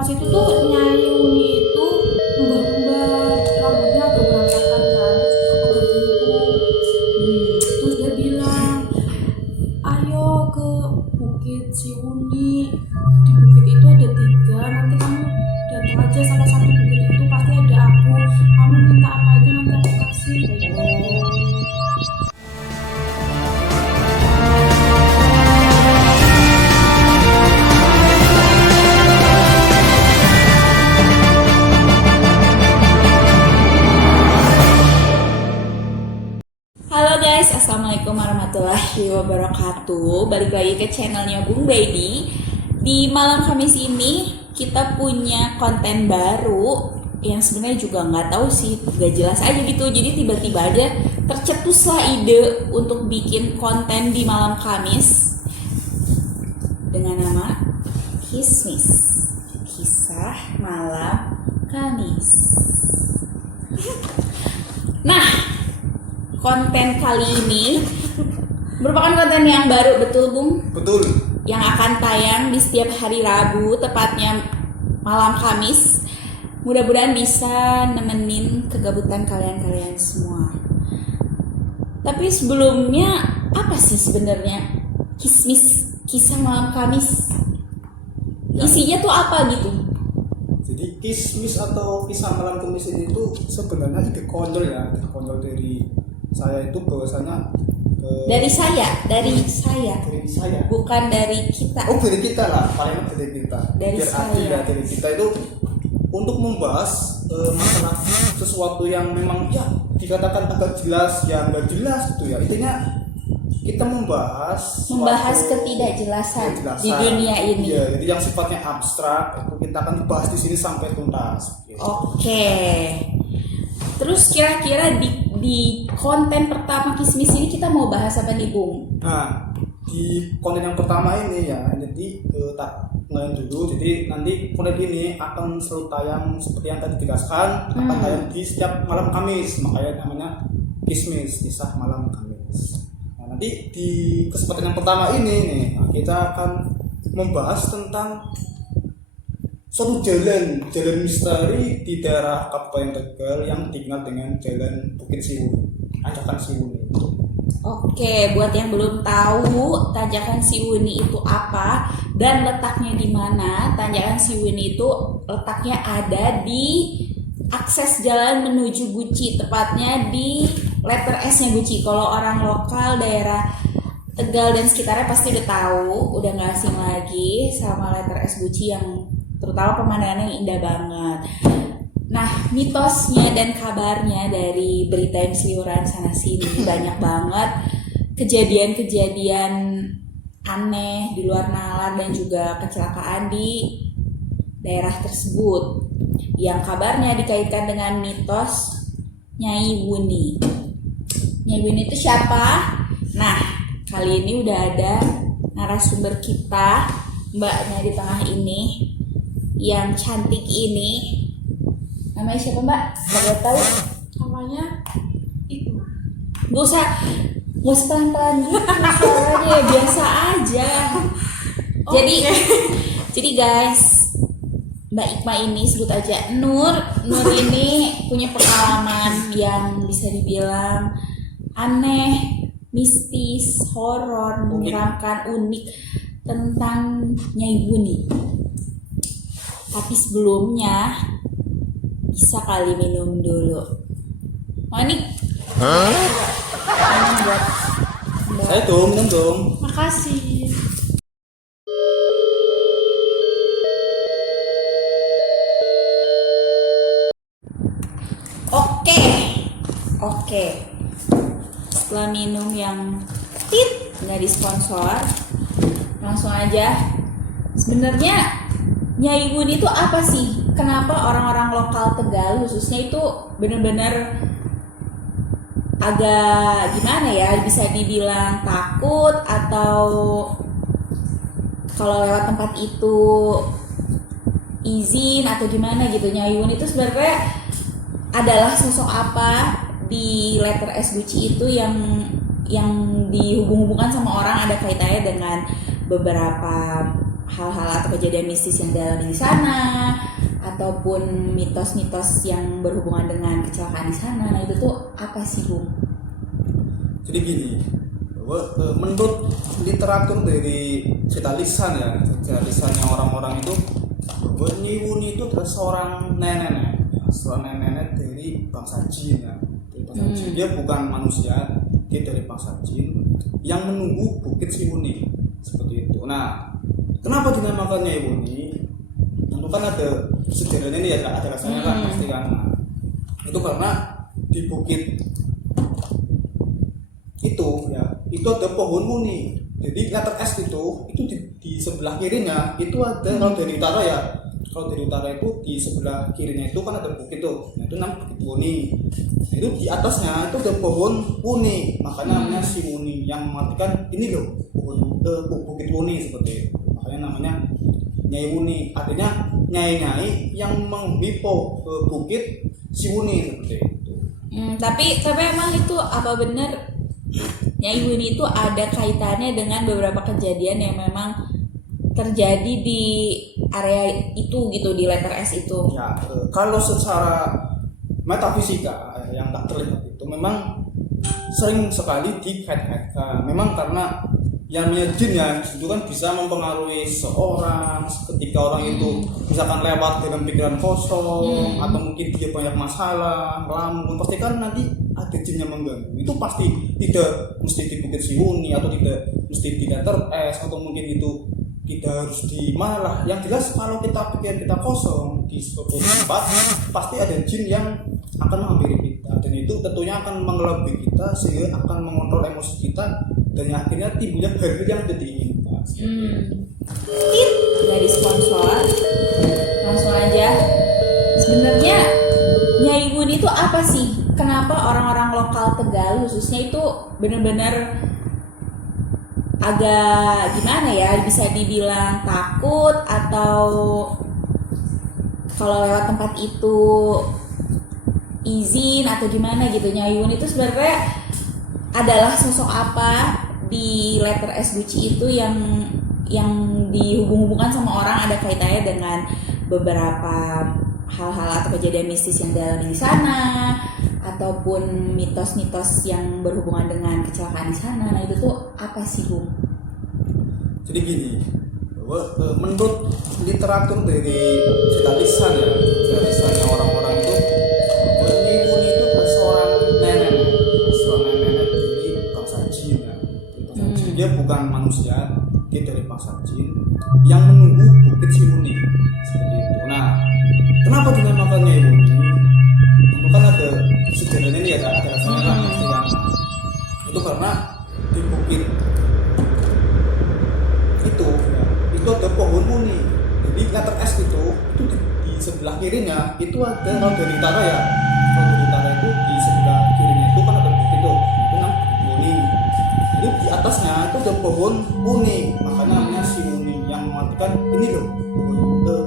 Pas itu tuh Nyai Uni itu numbar-numbar rambutnya agak berantakan kan, agak bungkuk. Terus dia bilang, ayo ke Bukit Si Uni. Di bukit itu ada 3, nanti kamu datang aja salah satu bukit itu, pasti ada aku. Kamu minta apa aja nanti aku kasih. Halo guys, assalamualaikum warahmatullahi wabarakatuh. Balik lagi ke channelnya Bung Baby. Di malam Kamis ini kita punya konten baru yang sebenarnya juga nggak tahu sih, nggak jelas aja gitu. Jadi tiba-tiba aja tercetuslah ide untuk bikin konten di malam Kamis dengan nama Kismis, Kisah Malam Kamis. Nah, konten kali ini merupakan konten yang baru, betul Bung? Betul. Yang akan tayang di setiap hari Rabu, tepatnya malam Kamis. Mudah-mudahan bisa nemenin kegabutan kalian semua. Tapi sebelumnya, apa sih sebenarnya Kismis, Kisah Malam Kamis? Isinya tuh apa gitu? Jadi Kismis atau Kisah Malam Kamis ini tuh sebenarnya ide konyol ya, ide konyol dari saya itu bahwasanya Dari saya, dari saya. bukan dari kita. Oh, dari kita lah, paling dari kita. Dari Biar saya. adil ya, dari kita itu untuk membahas masalah sesuatu yang memang ya dikatakan agak jelas, ya nggak jelas gitu ya. Intinya kita membahas Ketidakjelasan di dunia ini. Iya, jadi yang sifatnya abstrak itu kita akan bahas di sini sampai tuntas. Gitu. Oke. Terus kira-kira di konten pertama Kismis ini kita mau bahas apa nih, Bung? Nah, di konten yang pertama ini ya, jadi tak kenalin dulu. Jadi nanti konten ini akan selalu tayang seperti yang tadi dijelaskan, akan tayang di setiap malam Kamis, makanya namanya Kismis, Kisah Malam Kamis. Nah, nanti di kesempatan yang pertama ini nih, kita akan membahas tentang suatu jalan misteri di daerah Kabupaten Tegal yang dikenal dengan Jalan Bukit Siwuni, Tanjakan Siwuni. Oke, buat yang belum tahu Tanjakan Siwuni itu apa dan letaknya di mana, Tanjakan Siwuni itu letaknya ada di akses jalan menuju Guci, tepatnya di letter S-nya Guci. Kalau orang lokal daerah Tegal dan sekitarnya pasti udah tahu, udah nggak asing lagi sama letter S Guci yang terutama pemandangannya yang indah banget. Nah, mitosnya dan kabarnya dari berita yang seliweran sana sini banyak banget kejadian-kejadian aneh di luar nalar dan juga kecelakaan di daerah tersebut yang kabarnya dikaitkan dengan mitos Nyai Wuni. Nyai Wuni itu siapa? Nah, kali ini udah ada narasumber kita, mbaknya di tengah ini yang cantik ini. Namanya siapa, Mbak? Nggak tahu. Namanya Ikma. Gak usah pelan-pelan gitu suaranya, biasa aja. Jadi guys, Mbak Ikma ini sebut aja Nur ini punya pengalaman yang bisa dibilang aneh, mistis, horor, menyeramkan, unik tentang Nyai Wuni. Tapi sebelumnya bisa kali minum dulu. Mau nih? Minum buat Mbak. Saya minum dong. Makasih. Oke. Setelah minum yang nggak disponsor, langsung aja. Sebenarnya Nyai Wuni itu apa sih? Kenapa orang-orang lokal Tegal khususnya itu benar-benar agak gimana ya, bisa dibilang takut atau kalau lewat tempat itu izin atau gimana gitu. Nyai Wuni itu sebenarnya adalah sosok apa di letter S Guci itu yang dihubung-hubungkan sama orang, ada kaitannya dengan beberapa hal-hal atau kejadian mistis yang dialami di sana ataupun mitos-mitos yang berhubungan dengan kecelakaan di sana. Nah itu tuh apa sih, Bung? Jadi gini, bahwa menurut literatur dari cerita lisan ya, cerita lisannya orang-orang itu, bahwa Nyai Wuni itu adalah seorang nenek, ya, seorang nenek dari bangsa jin ya. Dari bangsa jin. Dia bukan manusia, dia dari bangsa jin yang menunggu Bukit Siwuni seperti itu. Nah, kenapa dinamakan Nyai Wuni? Tentu kan ada sejarahnya ini ya, ada rasanya kan pasti kan. Nah, itu karena di bukit itu ya, itu ada pohon muni. Jadi letter S itu di sebelah kirinya itu ada, kalau dari utara ya, kalau dari utara itu di sebelah kirinya itu kan ada bukit tuh. Nah, itu namanya Bukit Wuni. Nah, itu di atasnya itu ada pohon wuni, makanya namanya si Wuni, yang mengartikan ini loh pohon Bukit Wuni seperti itu. Makanya namanya Nyai Wuni, artinya nyai-nyai yang menghipo ke Bukit Siwuni seperti itu. Tapi emang itu apa benar Nyai Wuni itu ada kaitannya dengan beberapa kejadian yang memang terjadi di area itu gitu, di letter S itu? Ya, kalau secara metafisika yang tak terlihat itu memang sering sekali dikait-kaitkan. Memang karena yang namanya jin ya, itu kan bisa mempengaruhi seorang ketika orang itu misalkan lewat dengan pikiran kosong atau mungkin dia banyak masalah, ngelamun, pasti kan nanti ada jin yang mengganggu. Itu pasti tidak mesti di Bukit Siwuni atau tidak mesti di letter S atau mungkin itu tidak harus di mana lah. Yang jelas kalau kita pikiran kita kosong di suatu tempat, pasti ada jin yang akan menghampiri kita, dan itu tentunya akan mengelabui kita sehingga akan mengontrol emosi kita, dan akhirnya timbulnya hal yang tidak diinginkan. Dari sponsor langsung aja. Sebenarnya Nyai Wuni itu apa sih? Kenapa orang-orang lokal Tegal khususnya itu benar-benar agak gimana ya, bisa dibilang takut, atau kalau lewat tempat itu izin atau gimana gitu? Nyai Wuni itu sebenarnya adalah sosok apa di letter S Gucci itu yang dihubung-hubungkan sama orang, ada kaitannya dengan beberapa hal-hal atau kejadian mistis yang dialami di sana ataupun mitos-mitos yang berhubungan dengan kecelakaan di sana. Nah itu tuh apa sih, Bung? Jadi gini, bahwa menurut literatur dari cerita lisan ya, cerita lisannya orang-orang itu, bahwa Nyai Wuni itu seorang nenek dari bangsa jin ya. Dia bukan manusia, dia dari bangsa jin yang menunggu Bukit Siwuni seperti itu. Nah, kenapa dinamakan Nyai Wuni? Tentu kan ada sejarahnya ini ya, ada rasanya kan pasti kan. Itu karena di bukit itu ada pohon muni. Jadi letter S itu di sebelah kirinya itu ada, kalau dari utara ya, kalau dari utara itu di sebelah kirinya itu kan ada bukit tuh, itu namanya Bukit Wuni. Jadi di atasnya itu ada pohon wuni, makanya namanya si Wuni, yang mengartikan ini loh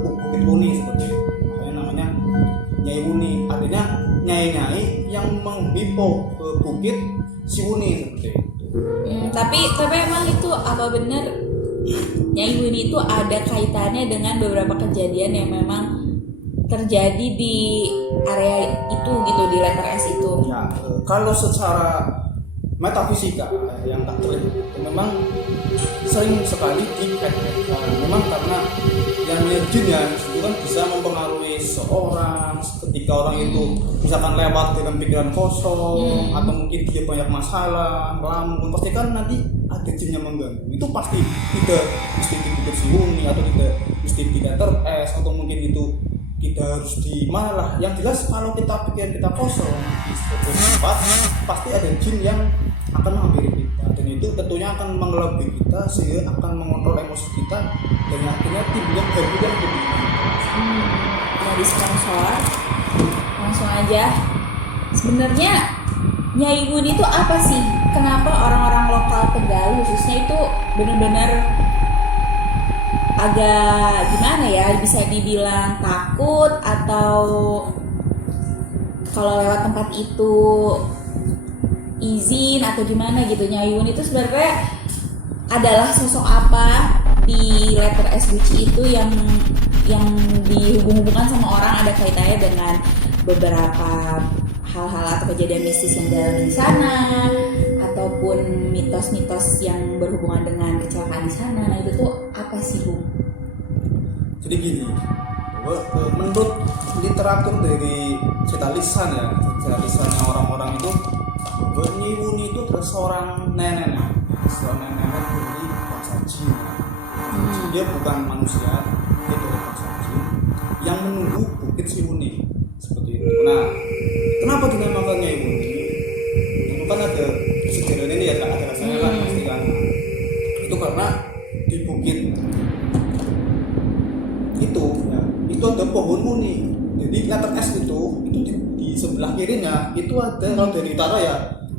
Bukit Wuni seperti itu. Makanya namanya Nyai Wuni, artinya nyai-nyai yang menghipo ke Bukit Siwuni seperti itu. Tapi emang itu apa benar Nyai Wuni itu ada kaitannya dengan beberapa kejadian yang memang terjadi di area itu gitu, di letter S itu? Ya, kalau secara metafisika yang tak terlihat itu memang sering sekali dikait-kaitkan. Memang karena yang namanya jin ya, itu kan bisa mempengaruhi seorang ketika orang itu misalkan lewat dengan pikiran kosong atau mungkin dia banyak masalah, ngelamun, pasti kan nanti ada jin yang mengganggu. Itu pasti tidak mesti di Bukit Siwuni atau tidak mesti di letter S atau mungkin itu tidak harus di mana lah. Yang jelas kalau kita pikiran kita kosong di suatu tempat, pasti ada jin yang akan menghampiri kita, dan itu tentunya akan mengelabui kita sehingga akan mengontrol emosi kita, dan akhirnya timbulnya hal yang tidak diinginkan. Dari sponsor langsung aja. Sebenarnya Nyai Wuni itu apa sih? Kenapa orang-orang lokal Tegal khususnya itu benar-benar agak gimana ya, bisa dibilang takut, atau kalau lewat tempat itu izin atau gimana gitu? Nyai Wuni itu sebenarnya adalah sosok apa di letter S Gucci itu yang dihubung-hubungkan sama orang ada kaitannya dengan beberapa hal-hal atau kejadian mistis yang dialami di sana ataupun mitos-mitos yang berhubungan dengan kecelakaan di sana. Nah, itu tuh apa sih, Hung? Jadi gini, menurut literatur dari cerita lisannya orang-orang itu, Nyi Wuni itu adalah seorang nenek dari bangsa jin. Dia bukan manusia, dia dari bangsa jin yang menunggu bukit Siwuni seperti itu. Nah, kenapa dinamakan Nyai Wuni? Itu kan ada sejarah ini ya, ada rasanya lah pasti kan. Itu karena di bukit itu ada pohon wuni. Jadi letter S itu di sebelah kirinya itu ada, kalau dari utara ya,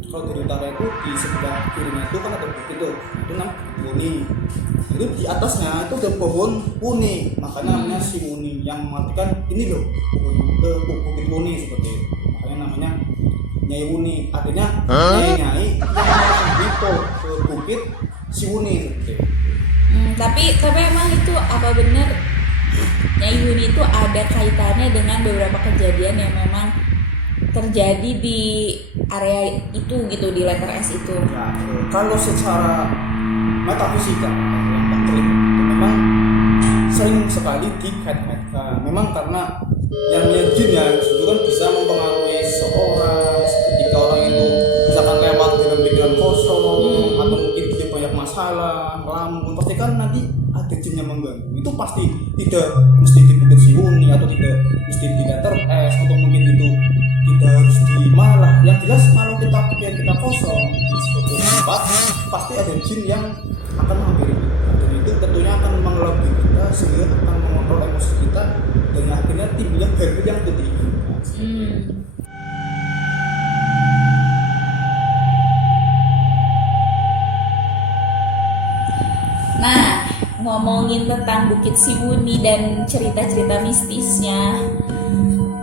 kalau dari utara itu di sebelah kirinya itu kan ada bukit itu namanya wuni. Itu di atasnya itu ada pohon wuni, makanya namanya si wuni, yang mengartikan ini loh bukit wuni seperti itu. Makanya namanya Nyai Wuni, artinya nyai yang di bukit si wuni seperti itu. Tapi emang itu apa benar Nyai Wuni itu ada kaitannya dengan beberapa kejadian yang memang terjadi di area itu gitu, di letter S itu? Ya, kalau secara metafisika yang doktrin itu memang sering sekali dikait-kaitkan. Memang karena yang jin ya itu kan bisa mempengaruhi seorang ketika orang itu misalkan lewat dengan pikiran kosong atau mungkin dia banyak masalah, melamun, pasti kan nanti ada jin yang mengganggu. Itu pasti tidak mesti di bukit Siwuni atau tidak mesti di letter S atau mungkin itu tidak harus di malah. Yang jelas kalau kita pikiran kita kosong di suatu tempat pasti ada jin yang akan menghampiri kita, dan itu tentunya akan mengelabui kita sehingga akan mengontrol emosi kita dan akhirnya timbulnya habit yang tidak diinginkan. Nah, ngomongin tentang Bukit Siwuni dan cerita-cerita mistisnya,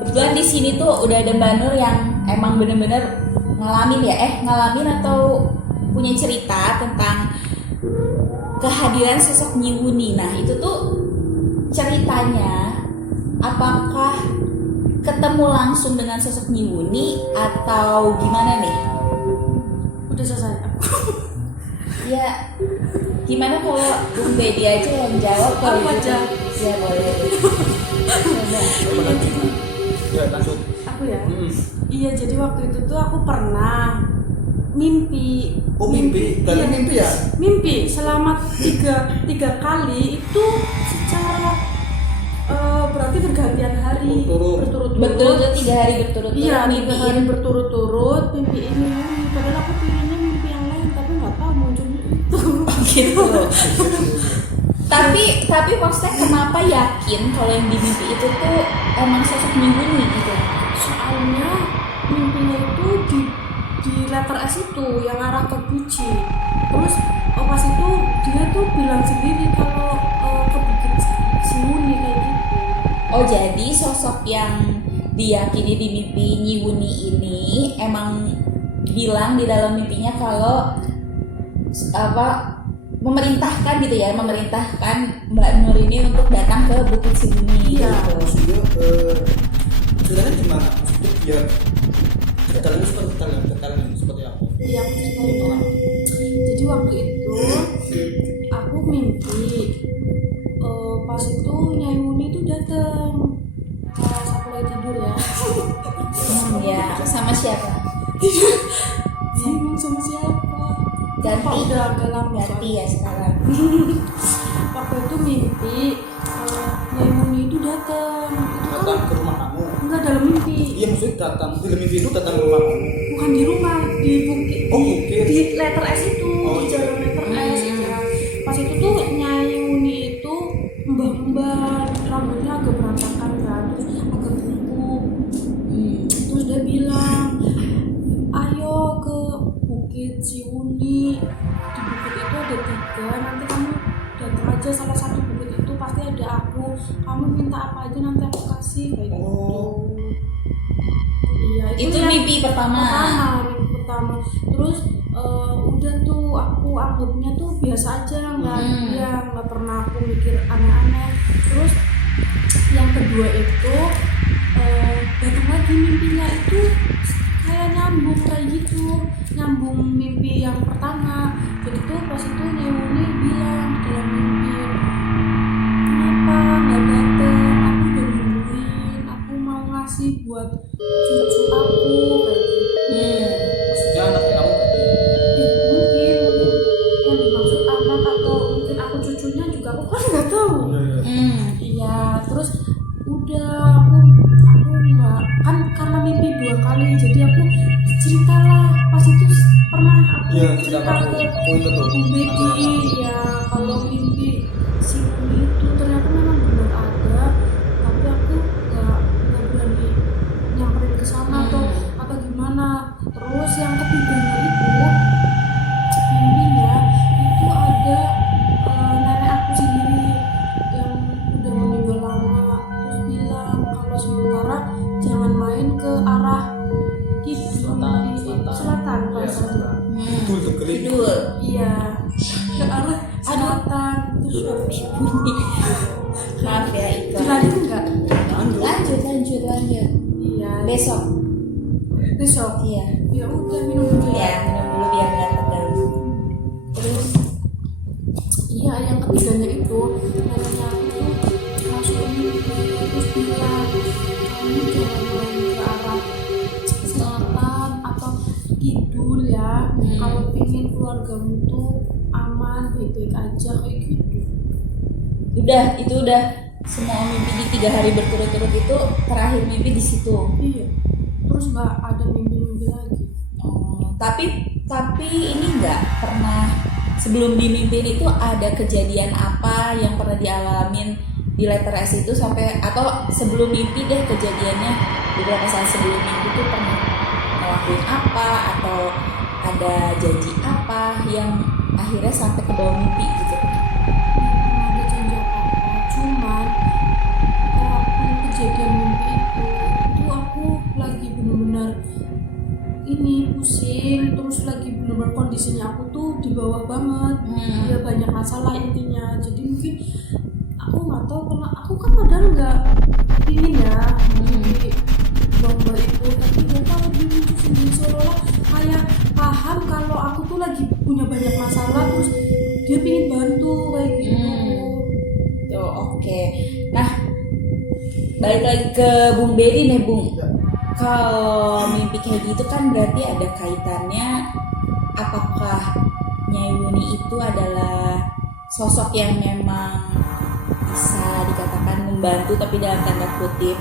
kebetulan di sini tuh udah ada Mbak Nur yang emang bener-bener ngalamin atau punya cerita tentang kehadiran sosok Nyi Wuni. Nah, itu tuh ceritanya apakah ketemu langsung dengan sosok Nyi Wuni atau gimana nih? Udah selesai. Ya, gimana kalau Bung Dedi aja yang jawab? Aku aja. Ya boleh. Ya lanjut. Aku ya. Iya, jadi waktu itu tuh aku pernah mimpi. Oh mimpi, Iya, mimpi ya? Mimpi selama tiga kali itu secara berarti bergantian hari berturut-turut. Betul, 3 hari berturut-turut. Iya, 3 mimpiin. hari berturut-turut mimpi ini. Padahal aku pinginnya mimpi yang lain, tapi nggak tahu munculnya itu. Gitu. tapi maksudnya kenapa yakin kalau yang di mimpi itu tuh emang sosok Nyi Wuni gitu? Soalnya mimpinya itu di letter S itu yang arah ke Gucci. Terus pas itu dia tuh bilang sendiri kalau ke Bukit Siwuni kayak gitu. Oh, jadi sosok yang diyakini di mimpi Nyi Wuni ini emang bilang di dalam mimpinya kalau memerintahkan gitu ya, memerintahkan Mbak Nur ini untuk datang ke Bukit Siwuni. Iya. Maksudnya sebenarnya gimana? Maksudnya biar detailnya seperti apa? Iya, aku ceritain. Jadi waktu itu aku mimpi pas itu Nyai Wuni itu datang pas aku lagi tidur ya. Ya, sama siapa? Bingung sama siapa? Ganti. Lupa, udah agak lama Ganti ya sekarang. Waktu itu mimpi Nyai Wuni itu datang. Datang ke rumah kamu? Enggak, dalam mimpi. Iya, maksudnya datang di mimpi itu datang ke rumah kamu? Bukan di rumah, di bukit. Oh, bukit. Di letter S itu, Oh, di iya. jalan letter S. Ya. Pas itu tuh Nyai Wuni itu mbah-mbah, rambutnya agak berantakan kan, terus agak bungkuk. Terus dia bilang, ayo ke Bukit Siwuni. Di bukit itu ada 3, nanti kamu datang aja salah satu bukit itu, pasti ada aku. Kamu minta apa aja nanti aku kasih kayak gitu. Oh. Iya, Itu yang mimpi pertama. mimpi pertama. Terus udah tuh aku anggapnya tuh biasa aja, nggak nggak pernah aku mikir aneh-aneh. Terus yang kedua itu datang lagi mimpinya itu kayak nyambung kayak gitu, nyambung mimpi yang pertama. Jadi tuh pas itu Nyewuni bilang dalam mimpi, kenapa nggak dateng, aku udah nungguin, aku mau ngasih buat cucu aku kayak gitu. Maksudnya anaknya kamu Mungkin yang dimaksud anak atau mungkin aku cucunya juga aku kan nggak tahu. Iya, terus udah aku nggak kan karena mimpi 2 kali, jadi aku ceritalah pas itu pernah aku iya cerita tidak ke aku itu tuh Bedi ya kalau mimpi si Umi itu ternyata memang benar ada, tapi aku nggak berani nyamperin ke sana atau apa gimana. Terus yang ketiganya itu mimpinya itu ada nenek aku sendiri yang udah meninggal lama, terus bilang kalau sementara jangan main ke arah selatan ya kalau salah. betul tegeri Judul. Iya, ke arah selatan. Terus Maaf ya itu. dilanjut enggak? Lanjut. Iya. Besok. Besok. Iya. Ya udah minum dulu Ya, minum dulu biar nggak tegang. Terus iya yang ketiganya itu neneknya aku tuh masuk mimpi terus bilang kamu jangan main ke arah selatan atau kidul ya, kalau pingin keluargamu tuh aman baik-baik aja kayak gitu. Itu udah semua mimpi di 3 hari berturut-turut itu terakhir mimpi di situ. Iya, terus nggak ada mimpi-mimpi lagi. Oh, tapi ini nggak pernah sebelum dimimpin itu ada kejadian apa yang pernah dialamin di letter S itu sampai atau sebelum mimpi deh kejadiannya beberapa saat sebelum mimpi itu pernah ngelakuin apa atau ada janji apa yang akhirnya sampai ke bawah mimpi gitu. Nggak ada janji apa-apa, cuman waktu kejadian mimpi itu aku lagi benar-benar ini pusing, terus lagi benar-benar kondisinya aku tuh di bawah banget. Ya banyak masalah intinya, jadi mungkin aku nggak tahu karena aku kan padahal nggak ingin ya mimpi lomba itu, tapi nggak tahu dia muncul sendiri seolah kayak paham kalau aku tuh lagi punya banyak masalah, terus dia pingin bantu kayak gitu. Tuh, oke. Nah, balik lagi ke Bung Bedi nih, Bung. Kalau mimpi kayak gitu kan berarti ada kaitannya, apakah Nyai Wuni itu adalah sosok yang memang bisa dikatakan membantu tapi dalam tanda kutip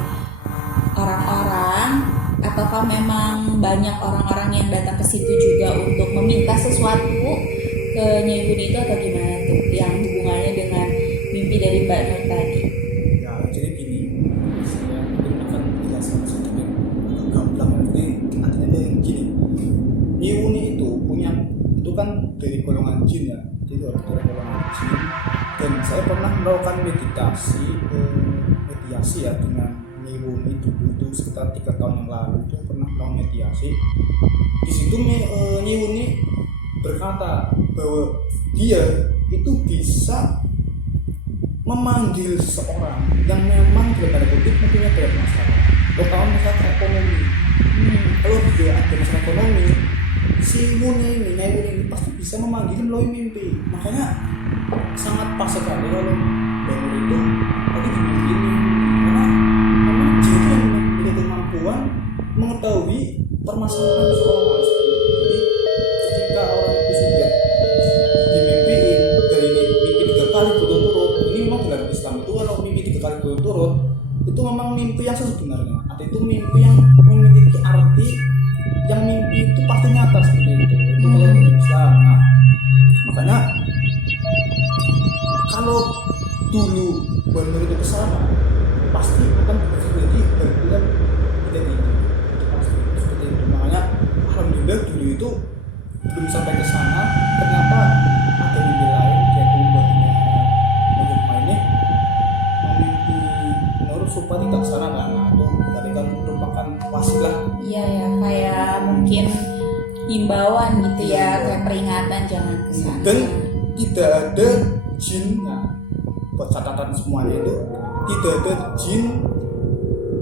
orang-orang, ataukah memang banyak orang-orang yang datang ke situ juga untuk meminta sesuatu ke Nyai Wuni itu, atau gimana tuh yang hubungannya dengan mimpi dari Mbak Nur tadi? ya jadi gini saya mungkin akan menjelaskan sedikit gamblang. Jadi artinya tuh gini, Nyewuni itu punya itu kan dari golongan jin ya, jadi dari golongan jin. Dan saya pernah melakukan mediasi ya dengan Nyewuni dulu itu sekitar 3 tahun yang lalu itu pernah melakukan mediasi. Di situ Nyewuni berkata bahwa dia itu bisa memanggil seseorang yang memang dalam tanda kutip mempunyai banyak masalah, terutama masalah ekonomi. Kalau dia ada masalah ekonomi, si Nyai Wuni ini pasti bisa memanggil melalui mimpi. Makanya sangat pas sekali kalau Bangun itu tadi begini, karena memang jin itu yang memiliki kemampuan mengetahui permasalahan seseorang. Jadi ketika orang itu sudah dimimpiin dari mimpi 3 kali berturut-turut, ini memang dalam Islam itu kalau mimpi 3 kali berturut-turut itu memang mimpi yang sebenarnya, atau itu mimpi yang memiliki arti, yang mimpi itu pasti nyata seperti itu. Itu kalau dalam Islam. Nah, makanya kalau dulu Banur itu kesana pasti akan terjadi hal-hal tidak ini, itu pasti seperti itu. Makanya alhamdulillah dulu itu belum sampai ke sana, ternyata ada mimpi lain, yaitu bahnya ini memimpi Nur supaya tidak kesana kan. Nah, itu tadi kan merupakan wasilah. Iya ya, kayak mungkin himbauan gitu ya, kayak peringatan jangan kesana. Dan tidak ada jin, nah buat catatan semuanya itu tidak ada jin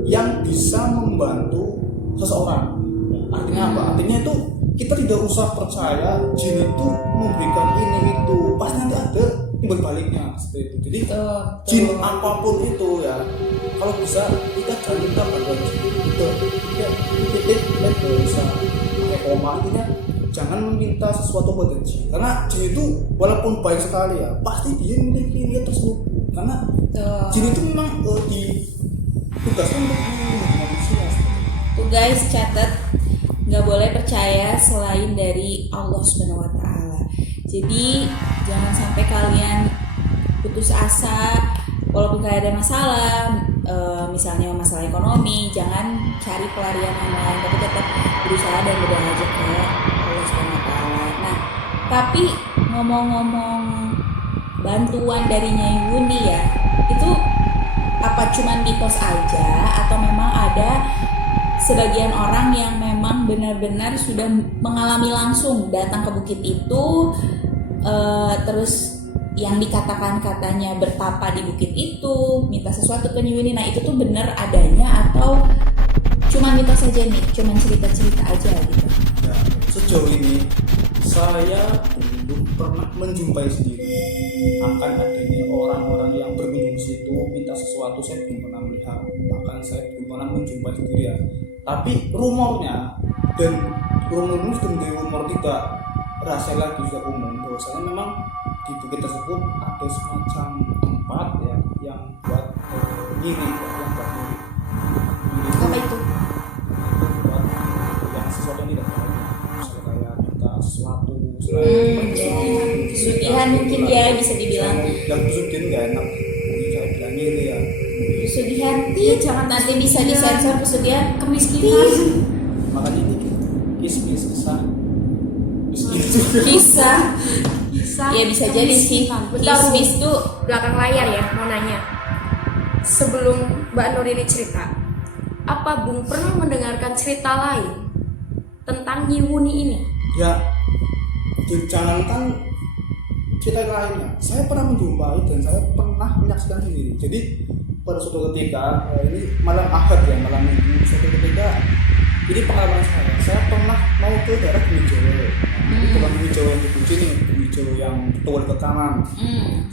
yang bisa membantu seseorang. Artinya apa? Artinya itu kita tidak usah percaya jin itu memberikan ini itu, pasti nanti ada timbal baliknya seperti itu. Jadi jin apapun itu ya, kalau bisa kita jangan minta pada jin itu ya, titik bisa pakai koma, artinya jangan meminta sesuatu pada jin, karena jin itu walaupun baik sekali ya, pasti dia memiliki niat tersebut, karena jin itu memang ditugaskan untuk melindungi manusia. Tuh guys, catat, nggak boleh percaya selain dari Allah Subhanahu Wa Taala. Jadi jangan sampai kalian putus asa walaupun kalian ada masalah, misalnya masalah ekonomi, jangan cari pelarian yang lain, tapi tetap berusaha dan berdoa aja ke Allah Subhanahu Wa Taala. Nah, tapi ngomong-ngomong bantuan dari Nyai Wuni ya, itu apa cuman mitos aja atau memang ada sebagian orang yang memang benar-benar sudah mengalami langsung datang ke bukit itu, terus yang dikatakan katanya bertapa di bukit itu, minta sesuatu ke Nyai Wuni. Nah itu tuh benar adanya atau cuma mitos aja nih, cuma cerita-cerita aja gitu? Ya, sejauh ini saya belum pernah menjumpai sendiri akan adanya orang-orang yang berkunjung ke situ minta sesuatu. Saya belum pernah melihat, bahkan saya belum pernah menjumpai sendiri ya. Tapi rumornya, dan rumor ini sudah menjadi rumor tidak rahasia lagi, sudah umum, bahwasanya memang di bukit tersebut ada semacam tempat ya yang buat ngiring, yang buat ngiring. Apa itu? Buat yang sesuatu yang tidak tahu, misalnya kayak minta sesuatu, Pesugihan mungkin ya bisa dibilang. dan pesugihan nggak enak, jadi saya bilang ngiri ya. Pesugihan, iya jangan nanti bisa disensor pesugihan kemiskinan. Makanya ini kisah Kisah. Bisa Ya bisa jadi sih. Bentar, Kismis tuh belakang layar ya, mau nanya. Sebelum Mbak Nur ini cerita, apa Bung pernah mendengarkan cerita lain tentang Nyai Wuni ini? ya. Jangankan cerita lainnya, saya pernah menjumpai dan saya pernah menyaksikan sendiri. Jadi pada suatu ketika ini malam Ahad ya, malam Minggu, suatu ketika ini pengalaman saya pernah mau ke daerah Bumi Jawa. Itu bukan Bumi Jawa yang dipuji nih, Bumi Jawa yang betul ke kanan.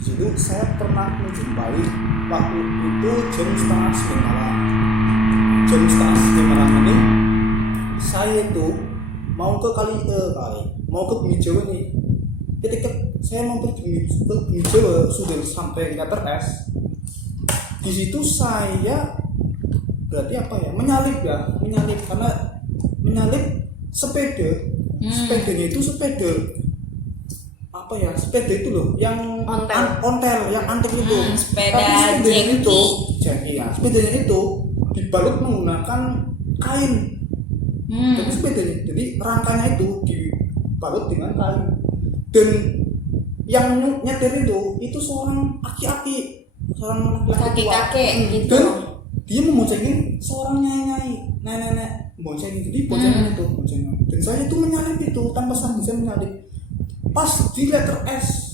Di situ saya pernah menjumpai waktu itu jam 8:30 malam. Jam 8:30 malam ini saya itu mau ke mau ke Bumi Jawa nih. Ketika saya mau ke Bumi Jawa sudah sampai letter S. Di situ saya berarti apa ya, menyalip karena menyalip sepeda. Sepedanya itu sepeda apa ya, sepeda itu loh yang ontel yang antik itu. Sepeda Tapi sepedanya jengki. itu ya, sepedanya itu dibalut menggunakan kain. Jadi sepedanya, jadi rangkanya itu dibalut dengan kain, dan yang nyetir itu seorang aki-aki, seorang laki-laki tua. kakek gitu. Dan dia memboncengi seorang nyai nenek boncengin, jadi boncengan itu boncengan, dan saya itu menyalip itu tanpa sengaja menyalip pas di letter S.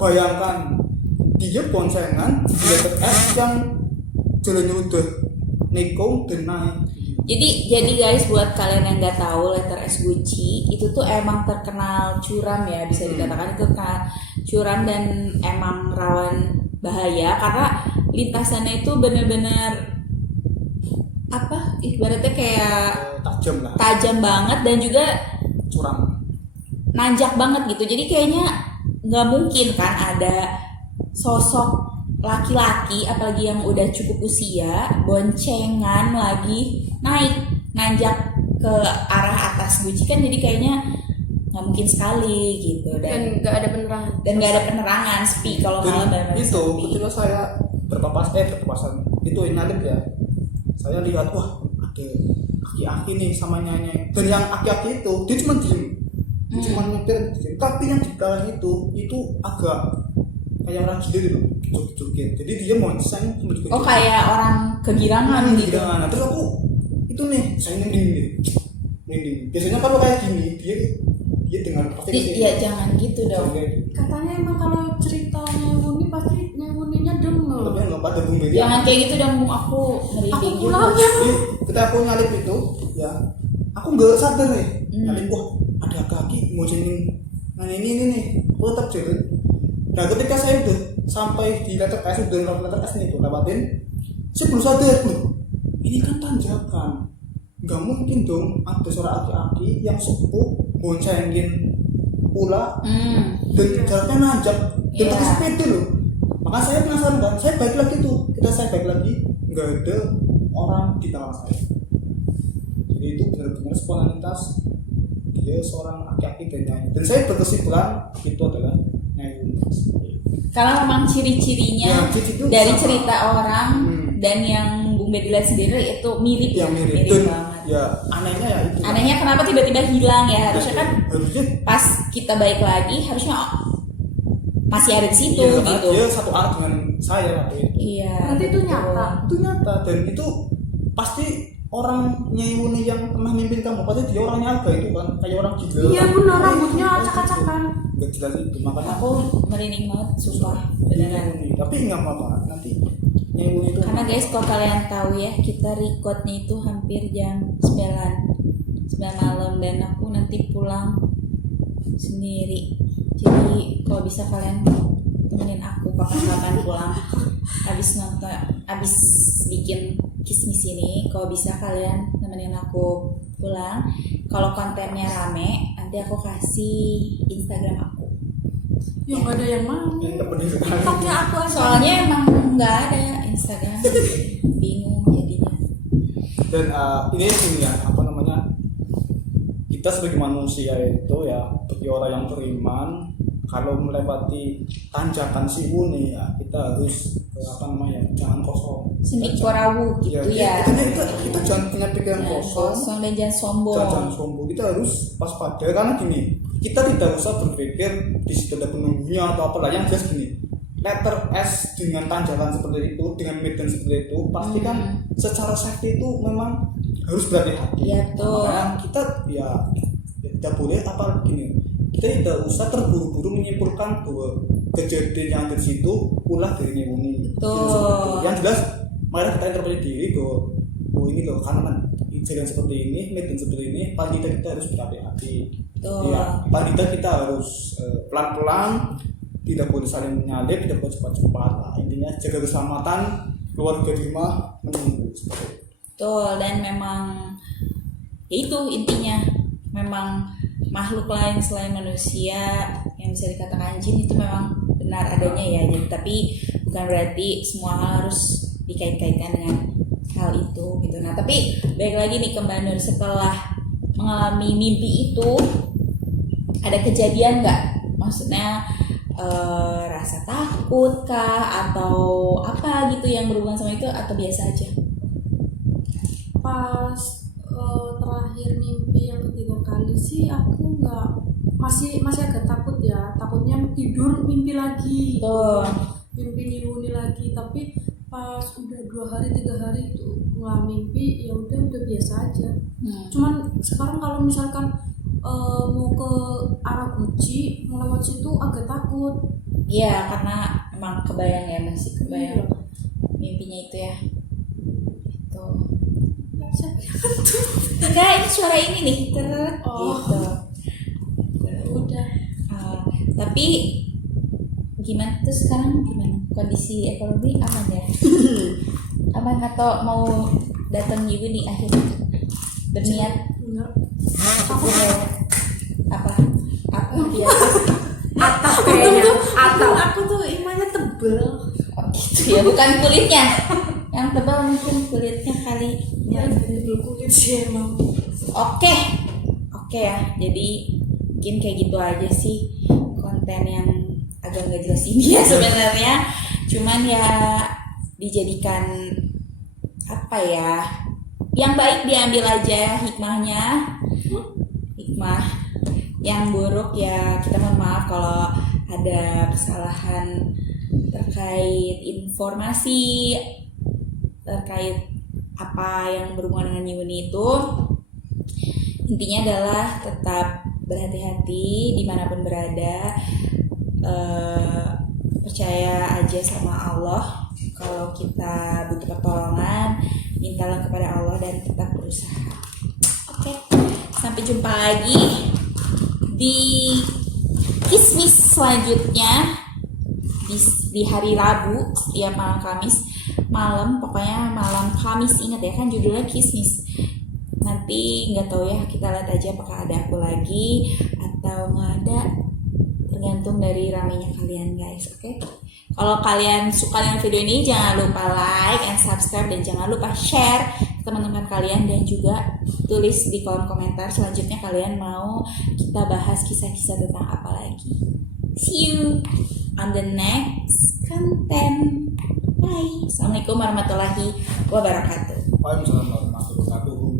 Bayangkan dia boncengan di letter S yang jalannya udah nikung dan naik. Jadi guys, buat kalian yang nggak tahu, letter S Gucci itu tuh emang terkenal curam ya, bisa dikatakan itu terkenal curam dan emang rawan bahaya karena lintasannya itu benar-benar apa, ibaratnya kayak tajam banget dan juga curam, nanjak banget gitu. Jadi kayaknya nggak mungkin kan ada sosok laki-laki apalagi yang udah cukup usia boncengan lagi nanjak ke arah atas Gucci kan, jadi kayaknya nggak mungkin sekali gitu, Dan nggak ada penerangan. sepi kalau malam dan benar-benar itu sepi. ketika saya berpapasan itu nyalip ya, saya lihat wah ada aki-aki nih sama nyanyi, dan yang aki-aki itu dia cuma diem, dia cuma nyetir, tapi yang di belakang itu agak kayak orang gila gitu, joget-joget, jadi dia monceng joget-joget. Oh kayak orang kegirangan gitu. Nah, terus aku itu nih saya merinding. Biasanya kalau kayak gini dia dia dengar pasti ke sini. Iya jangan gitu dong. Oke. Katanya emang kalau ceritanya Wuni pasti Wuninya denger. Tapi nggak pada bung Begi. Jangan kayak gitu dong, aku Aku merinding juga. pulang ya. Jadi ketika aku nyalip itu, ya aku nggak sadar nih. Nyalip, wah ada kaki mau sini. Nah ini nih, aku tetap jalan. Nah ketika saya udah sampai di letter S, udah lewat letter S nih tuh lewatin, saya belum sadar loh. Ini kan tanjakan, nggak mungkin dong ada seorang aki-aki yang sepuh boncengin pula dan jaraknya nanjak dan Iya. pakai sepeda loh. Maka saya penasaran kan, saya balik lagi tuh, saya balik lagi, nggak ada orang di tangan saya. Jadi itu benar-benar spontanitas dia seorang aki-aki dan nyanyi. Dan saya berkesimpulan itu adalah nyanyi. Karena memang ciri-cirinya Ya, ciri itu dari sama. cerita orang dan yang Bung Bedi lihat sendiri itu mirip Yang mirip. Dan banget. ya anehnya ya itu. Anehnya kenapa tiba-tiba hilang ya? Harusnya kan harusnya pas kita balik lagi harusnya masih ada di situ ya, gitu. dia satu arah dengan saya waktu itu. Iya. Berarti itu betul. nyata. Itu nyata dan itu pasti orang Nyai Wuni yang pernah mimpin kamu pasti dia orangnya agak itu kan kayak orang gila. Iya benar, rambutnya acak-acakan. Gak jelas itu makanya Aku merinding banget, sumpah beneran. tapi nggak apa-apa nanti Nyai Wuni itu Karena guys, kalau kalian tahu ya, kita recordnya itu hampir jam 9 malam dan aku nanti pulang sendiri. Jadi kalau bisa kalian temenin aku kapan-kapan pulang. Habis nonton, habis bikin kismis ini, kalau bisa kalian temenin aku pulang. Kalau kontennya rame, nanti aku kasih Instagram aku. Ya nggak ada yang mau. yang terpedih sekali. Pakai aku aja. Soalnya emang nggak ada Instagram, bingung jadinya. Dan ini gini ya apa namanya kita sebagai manusia itu ya bagi orang yang beriman kalau melewati tanjakan si Wuni ya kita harus apa namanya jangan kosong. Sendik korawu gitu ya. Kita jangan punya pikiran Jangan kosong. kosong dan jangan sombong. Jangan sombong. Kita harus waspada karena gini kita tidak usah berpikir di situ ada penunggunya atau apa lah yang jelas gini letter S dengan tanjakan seperti itu dengan medan seperti itu pasti kan secara safety itu memang harus berhati-hati. Iya, tuh. Makanya kita ya tidak boleh apa gini kita tidak usah terburu-buru menyimpulkan bahwa kejadian yang ada di situ ulah dari Nyai Wuni. Tuh. Yang jelas mari kita interpretasi diri bahwa oh ini loh karena jalan seperti ini medan seperti ini paling tidak kita harus berhati-hati. Tuh. Ya, paling tidak kita harus pelan-pelan, tidak boleh saling menyalip, tidak boleh cepat-cepat. Nah, intinya jaga keselamatan keluarga di rumah menunggu seperti itu. Betul, dan memang ya itu intinya memang makhluk lain selain manusia yang bisa dikatakan jin itu memang benar adanya ya. Jadi tapi bukan berarti semua hal harus dikait-kaitkan dengan hal itu gitu. Nah, tapi balik lagi nih ke Mbak Nur, setelah mengalami mimpi itu ada kejadian nggak? Maksudnya rasa takut kah atau apa gitu yang berhubungan sama itu atau biasa aja? Pas terakhir mimpi yang ketiga kali sih aku nggak masih agak takut ya, takutnya tidur mimpi lagi. Tuh. Mimpi Wuni lagi, tapi pas udah 2 hari 3 hari itu nggak mimpi ya udah biasa aja. Cuman sekarang kalau misalkan mau ke arah Guci mau lewat situ agak takut. Iya, karena emang kebayang ya, masih kebayang Iya. mimpinya itu ya. Itu. Siapa yang Enggak, ini suara ini nih, Oh. gitu. udah Tapi gimana tuh sekarang gimana? Kondisi ekonomi aman ya? Aman atau mau datang juga nih akhirnya? Berniat enggak aku apa? Dia atap aku tuh imannya tebel. gitu ya, bukan kulitnya. Yang tebal mungkin kulitnya kali. Ya tebel kulit sih emang. Oke ya, jadi mungkin kayak gitu aja sih konten yang agak nggak jelas ini ya sebenarnya. Cuman ya dijadikan apa ya, yang baik diambil aja hikmahnya, hikmah yang buruk ya kita mohon maaf kalau ada kesalahan terkait informasi terkait apa yang berhubungan dengan Yuni itu. Intinya adalah tetap berhati-hati dimanapun berada. Percaya aja sama Allah. Kalau kita butuh pertolongan, mintalah kepada Allah dan tetap berusaha. Oke, sampai jumpa lagi di Kismis selanjutnya di hari Rabu, ya malam Kamis, pokoknya malam Kamis, ingat ya kan judulnya Kismis. Nanti nggak tahu ya, kita lihat aja apakah ada aku lagi atau nggak ada, tergantung dari ramenya kalian guys. Oke, kalau kalian suka dengan video ini jangan lupa like and subscribe dan jangan lupa share ke teman-teman kalian, dan juga tulis di kolom komentar selanjutnya kalian mau kita bahas kisah-kisah tentang apa lagi. See you on the next content. Bye. Assalamualaikum warahmatullahi wabarakatuh. Waalaikumsalam warahmatullahi wabarakatuh.